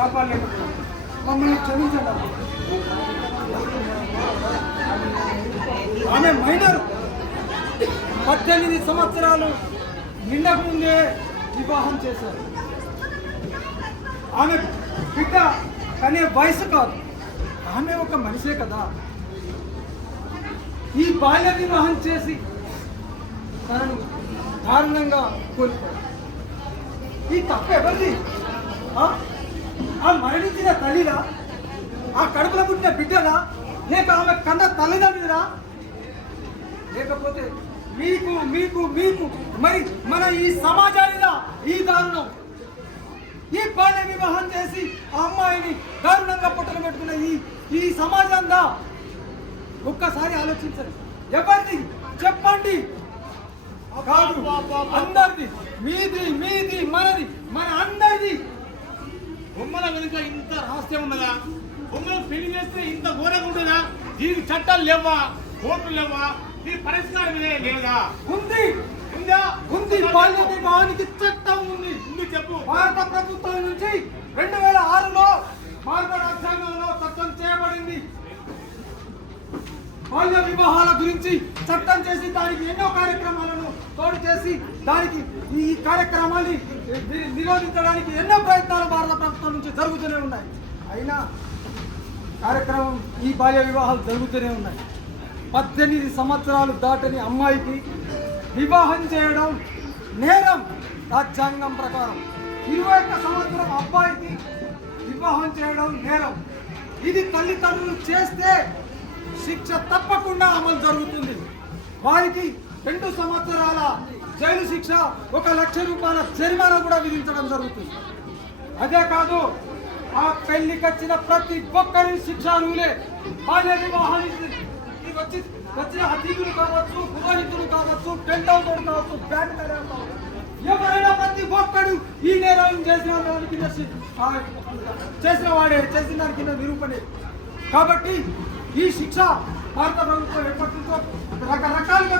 కాపాడలేకపోతున్నాం. మమ్మల్ని క్షమించండి. ఆమె మైనర్ 18 సంవత్సరాలు నిండకు ముందే వివాహం చేశారు. ఆమె బిడ్డ అనే వయసు కాదు, ఆమె ఒక మనిషే కదా. ఈ బాల్య వివాహం చేసి తనను దారుణంగా కోల్పోయారు. ఈ తప్పు ఎవరిది? ఆ మరణించిన తల్లిరా, ఆ కడుపులో పుట్టిన బిడ్డరా, లేక ఆమె కన్న తల్లిదండ్రులరా, లేకపోతే మీకు మీకు మీకు మరి మన ఈ సమాజానిదా ఈ దారుణం? ఈ బాల్య వివాహం చేసి ఆ అమ్మాయిని దారుణంగా పుట్టలు పెట్టుకున్న ఈ సమాజంగా ఒక్కసారి ఆలోచించండి. ఎవరిది చెప్పండి? కాదు, అందరిది. మీది మీది మనది, మన అందరిది. బొమ్మల వెనుక ఇంత రహస్యం ఉన్నదా? బొమ్మలు పెళ్లి చేస్తే ఇంత ఘోరంగా ఉంటుందా? దీనికి చట్టాలు లేవా? కోర్టులు లేవా? ఈ పరిష్కారం లేదా? ఉంది, ఉంది. బాల్య వివాహానికి చట్టం ఉంది. చెప్పు. భారత ప్రభుత్వం నుంచి 2006లో భారత రాజ్యాంగంలో చట్టం చేయబడింది. బాల్య వివాహాల గురించి చట్టం చేసి దానికి ఎన్నో కార్యక్రమాలను తోడు చేసి దానికి ఈ కార్యక్రమాన్ని నిరోధించడానికి ఎన్నో ప్రయత్నాలు భారత ప్రభుత్వం నుంచి జరుగుతూనే ఉన్నాయి. అయినా కార్యక్రమం ఈ బాల్య వివాహాలు జరుగుతూనే ఉన్నాయి. 18 సంవత్సరాలు దాటని అమ్మాయికి వివాహం చేయడం నేరం రాజ్యాంగం ప్రకారం. 21 సంవత్సరం అబ్బాయికి వివాహం చేయడం నేరం. ఇది తల్లిదండ్రులు చేస్తే శిక్ష తప్పకుండా అమలు జరుగుతుంది. వారికి 2 సంవత్సరాల జైలు శిక్ష, 1 లక్ష రూపాయల జరిమానా కూడా విధించడం జరుగుతుంది. అదే కాదు, ఆ పెళ్లికి వచ్చిన ప్రతి ఒక్కరి శిక్షార్హులే. బాల్య వివాహానికి వచ్చిన అతిథులు కావచ్చు, పురోహితులు కావచ్చు, టెంట్ హౌస్ కావచ్చు, బ్యాండ్ కావచ్చు, ఎవరైనా ప్రతి ఒక్కడు ఈ నేరాలను చేసిన దాని కింద నిరూపణే. కాబట్టి ఈ శిక్ష భారత ప్రభుత్వం ఎప్పటి నుంచో రకరకాలుగా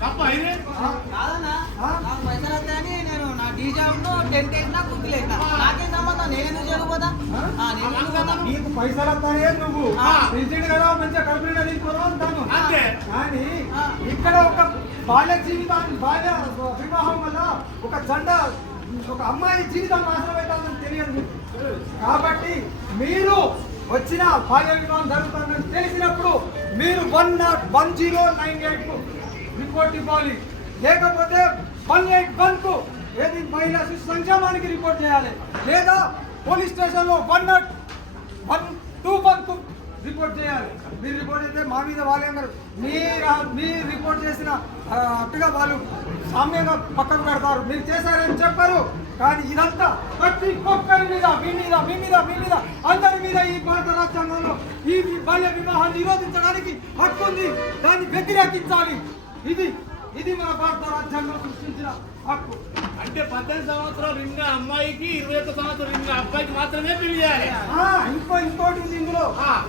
తప్ప అయితే పైసలు వస్తాయని నేను నా డీజే టెంట్ వేసినా కుక్కలు వేసినా నాకేం సంబంధం? నేనెందుకు చేయకపోతా? నీకు పైసలు వస్తాయే, నువ్వు ప్రెసిడెంట్ కదా, మంచిగా కడుపులో తీసుకోవడం. కానీ ఇక్కడ ఒక బాల్య జీవితాన్ని, బాల్య వివాహం వల్ల ఒక అమ్మాయి జీవితం నాశనం అవుతుందని తెలియదు. కాబట్టి మీరు వచ్చిన బాల్య వివాహం జరుగుతుందని తెలిసినప్పుడు మీరు 1098 రిపోర్ట్ ఇవ్వాలి. లేకపోతే 181కు ఏది మహిళా శిశు సంక్షేమానికి రిపోర్ట్ చేయాలి. లేదా పోలీస్ స్టేషన్లో 121కు రిపోర్ట్ చేయాలి. మీరు రిపోర్ట్ అయితే మా మీద వాళ్ళేందరు మీరు రిపోర్ట్ చేసిన అట్టుగా వాళ్ళు సామ్యంగా పక్కకు పెడతారు. మీరు చేశారని చెప్పారు. కానీ ఇదంతా ప్రతి ఒక్కరి మీద, మీ మీద అందరి మీద ఈ భారత రాజ్యాంగంలో ఈ బాల్య వివాహాన్ని నిరోధించడానికి హక్కు ఉంది. దాన్ని వ్యతిరేకించాలి. ఇది మన భారత రాజ్యాంగం సృష్టించిన హక్కు. అంటే 18 సంవత్సరాలు నిన్న అమ్మాయికి 21 సంవత్సరాలు నిన్న అబ్బాయికి మాత్రమే పెళ్లి చేయాలి. ఇంకోటి ఉంది ఇందులో.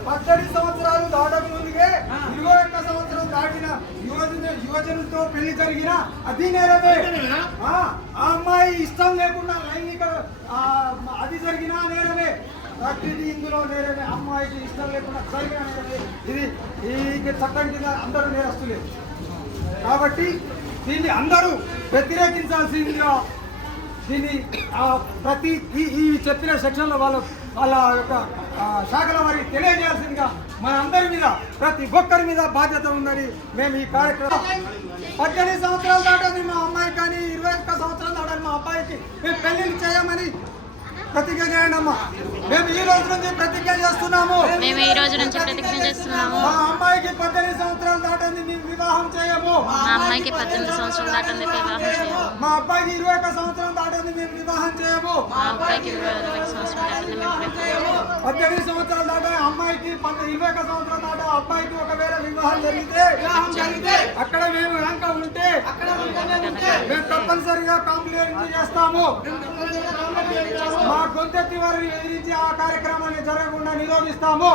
18 సంవత్సరాలు దాటక ముందుకే 21 సంవత్సరం దాటిన యువజనులతో పెళ్లి జరిగిన అది నేరమే. ఆ అమ్మాయి ఇష్టం లేకుండా లైంగిక అది జరిగినా నేరమే. ప్రతిదీ ఇందులో నేరమే. అమ్మాయికి ఇష్టం లేకుండా జరిగిన నేరమే. ఇది చట్టం కింద అందరూ నేరస్తులే. కాబట్టి దీన్ని అందరూ వ్యతిరేకించాల్సిందిగా దీన్ని ప్రతి ఈ చెప్పిన సెక్షన్లో వాళ్ళ యొక్క శాఖల వారికి తెలియజేయాల్సిందిగా మన అందరి మీద, ప్రతి ఒక్కరి మీద బాధ్యత ఉందని మేము ఈ కార్యక్రమం 18 సంవత్సరాలు దాటని మా అమ్మాయి కానీ 21 సంవత్సరాలు దాటని మా అబ్బాయికి మేము పెళ్లిళ్ళు చేయమని ప్రతిజ్ఞ చేయండి అమ్మా. మేము ఈ రోజు నుంచి ప్రతిజ్ఞ చేస్తున్నాము. మా అమ్మాయికి 18 సంవత్సరాలు దాటంది మేము వివాహం చేయము. మా అమ్మాయికి 18 సంవత్సరాలు దాటంది వివాహం చేయము. మా అబ్బాయికి 21 సంవత్సరం దాటంది మేము వివాహం చేయము. మా అబ్బాయికి 21 సంవత్సరాలు దాటంది మేము 18 సంవత్సరాలు దాట అమ్మాయికి 21 సంవత్సరాలు దాట అబ్బాయికి ఒకవేళ వివాహం జరిగితే అక్కడ మేము వెనక ఉంటే మేము తప్పనిసరిగా కంప్లైంట్ చేస్తాము. మా గొంతెత్తి వారిని ఎదిరించి ఆ కార్యక్రమాన్ని జరగకుండా నిరోధిస్తాము.